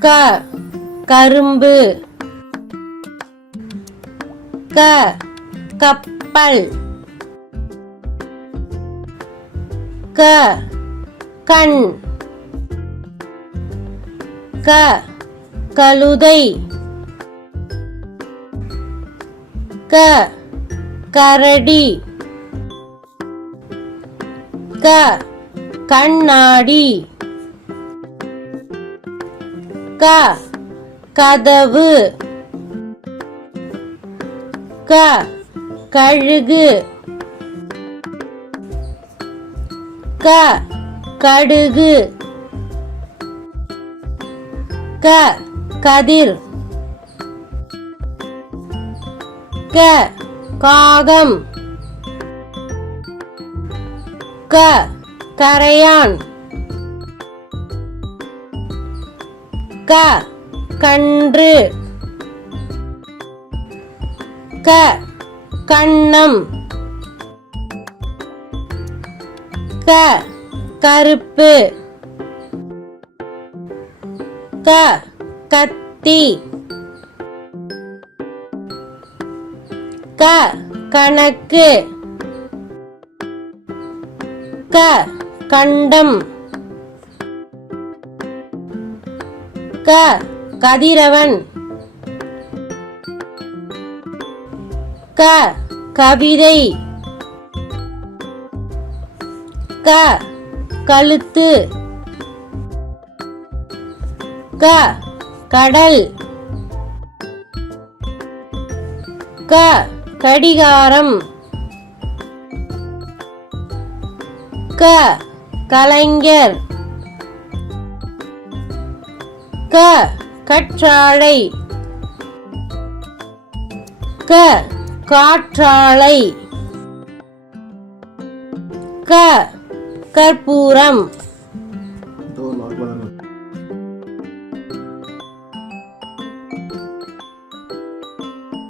க கரும்பு. க கப்பல். க கண். க கழுதை. க கரடி. க கண்ணாடி. க கதவு. க கழுகு. க கடுகு. க கதிர். க காகம். க கரையான். க கன்று. க கன்னம். க கருப்பு. க கத்தி. க கணக்கு. க கண்டம். க கதிரவன். க கவிதை. க கழுத்து. க கடல். க கடிகாரம். க கலைஞர். க கற்றாழை. க காற்றாழை. க கற்பூரம்.